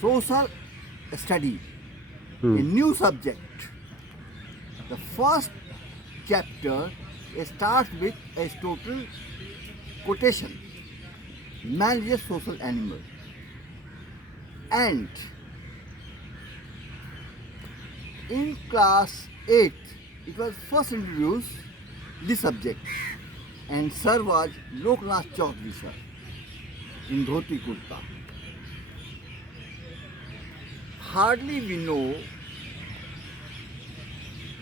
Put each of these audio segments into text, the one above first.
social study, a new subject. The first chapter starts with a total quotation. Man is a social animal. And in class 8, it was first introduced this subject. And sir was Loknath Chaudhary sir in dhoti kurta. Hardly we know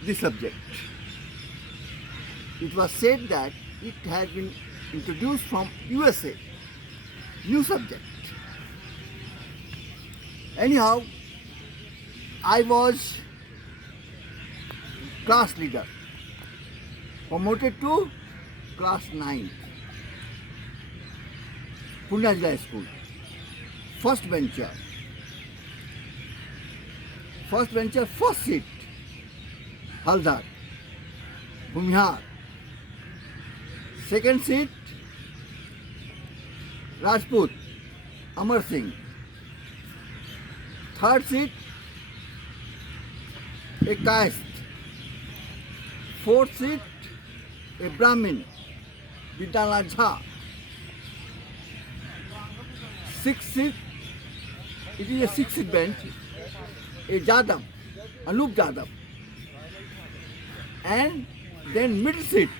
this subject. It was said that it has been introduced from USA. New subject. Anyhow, I was class leader, promoted to class 9, Punyajla School. First bencher, first seat, Haldar, Bhumihar. Second seat, Rajput, Amar Singh. Third seat, a caste. Fourth seat, a Brahmin, Vidyanath Jha. Sixth seat, it is a six-seat bench, a Jadhav, Anup Jadhav. And then middle seat,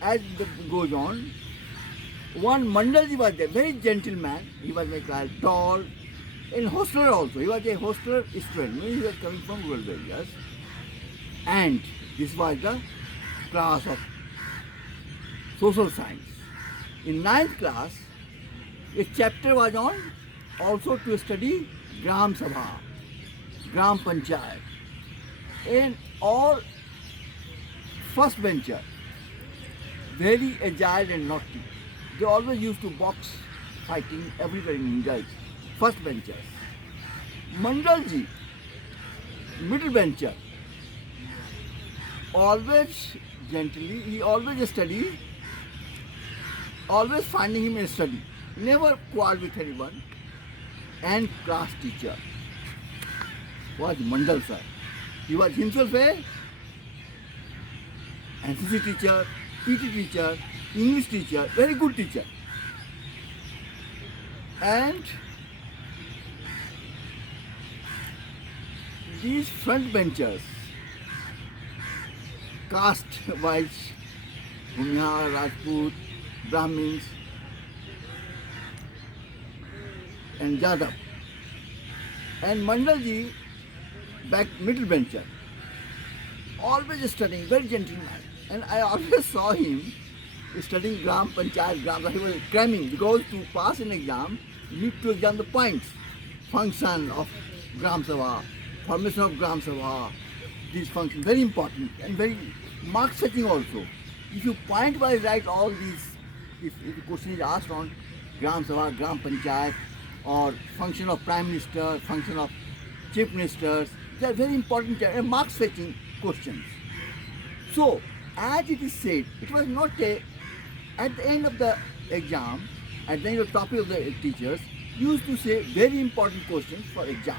as it goes on, one Mandalji was there, very gentleman. He was like tall, and hostler also. He was a hostler student. He was coming from rural areas. And this was the class of social science. In 9th class, a chapter was on also to study Gram Sabha, Gram Panchayat. And all first bencher, very agile and naughty. They always used to box fighting everywhere in India. First benchers. Mandalji, middle bencher, always gently, he always study, always finding him in study, never quarrel with anyone. And class teacher was Mandal sir. He was himself a NCC teacher, PT teacher, English teacher, very good teacher. And these front benchers, caste-wise, Bhumihar, Rajput, Brahmins, and Jadhav. And Mandalji, back middle bencher, always studying, very gentleman. And I always saw him studying Gram Panchayat, Gram. He was cramming because to pass an exam, you need to examine the points, function of Gram Sabha, formation of Gram Sabha, these functions, very important and very mark setting also. If you point wise write all these, if the question is asked on Gram Sabha, Gram Panchayat, or function of Prime Minister, function of Chief Ministers, they are very important and mark setting questions. So, as it is said, it was not a, at the end of the exam, at the end of the topic of the teachers, used to say very important questions for exam.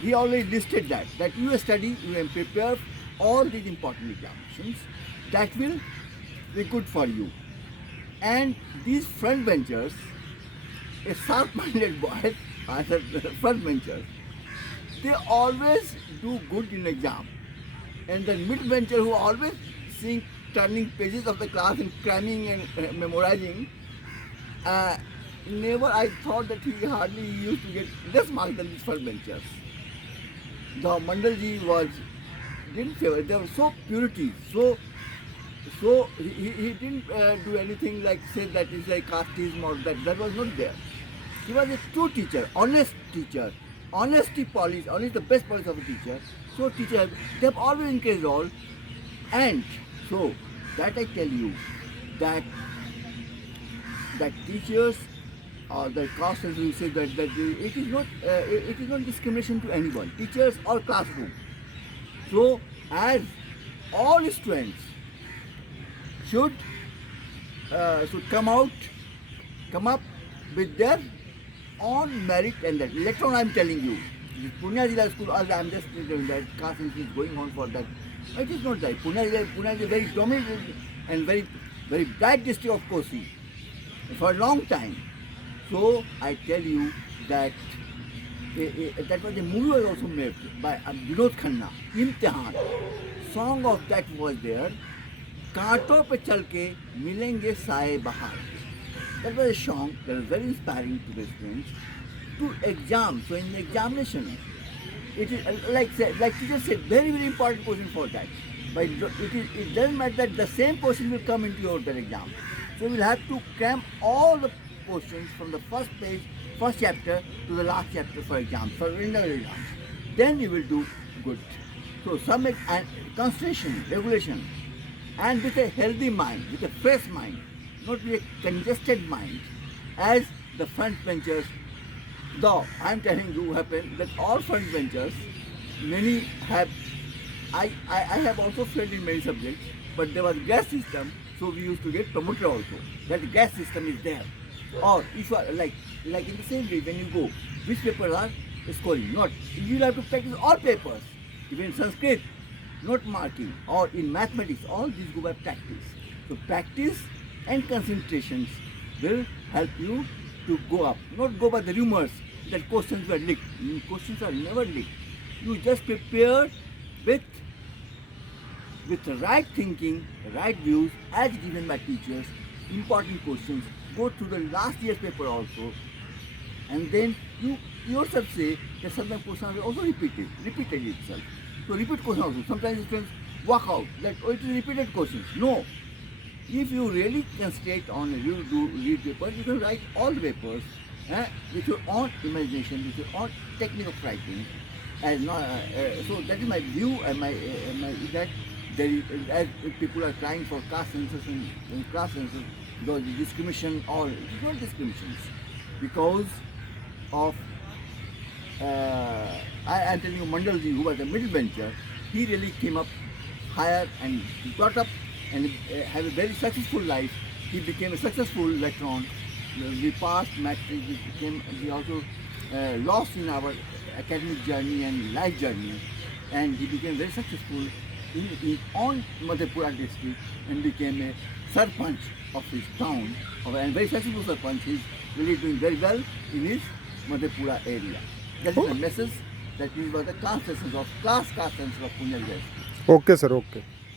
He always listed that you study, you will prepare all these important examinations, that will be good for you. And these front benchers, a sharp-minded boy, front benchers, they always do good in exam. And the mid bencher who always seeing turning pages of the class and cramming and memorizing, never I thought that he hardly used to get less marks than these front benchers. The Mandalji didn't favor, they were so purity, so he didn't do anything like say that is like casteism or that was not there. He was a true teacher, honesty policy, only the best policy of a teacher. So teachers, they have always encouraged all. And so that I tell you that teachers or the caste as you say that it is not discrimination to anyone, teachers or classroom. So as all students should come up with their on merit and that. Later on, I'm telling you, this Pune Zilla School, I'm just telling that caste is going on for that. It is not that. Pune is a very dominant and very bright district of Kosi for a long time. So I tell you that that was a movie was also made by Vinod Khanna, Imtihan. Song of that was there. कांटों पे चल के मिलेंगे साए बहार. That was a song that was very inspiring to the students to exam. So in the examination, it is like teacher said, very important question for that. But it doesn't matter that the same question will come into your exam. So you will have to cram all the questions from the first page, first chapter to the last chapter for exam, for internal exams. Then you will do good. So some concentration, regulation, and with a healthy mind, with a fresh mind, not with a congested mind, as the front benchers. Though I am telling you what happened that all front benchers, many have. I have also failed in many subjects, but there was gas system, so we used to get promoted also. That gas system is there. Or if you are like in the same way when you go, which papers are scoring? Not. You will have to practice all papers, even in Sanskrit, not marking. Or in mathematics, all these go by practice. So practice and concentrations will help you to go up, not go by the rumors that questions were leaked. Questions are never leaked. You just prepare with the right thinking, right views as given by teachers, important questions, go through the last year's paper also, and then you yourself say that sometimes questions are also repeated itself. So repeat questions also. Sometimes students walk out that it is repeated questions. No. If you really concentrate on read papers, you can write all the papers with your own imagination, with your own technique of writing. And so that is my view and my that there is, as people are trying for caste census and class census, because discrimination or it is not discriminations because of I am telling you Mandalji, who was a middle bencher, he really came up higher and got up and have a very successful life. He became a successful later on. We passed matric, we also lost in our academic journey and life journey, and he became very successful in his own Madhepura district and became a sarpanch of his town, and very successful sarpanch. He's really doing very well in his Madhepura area. That is the message that we were the caste essence of Pune. Okay, sir. Okay.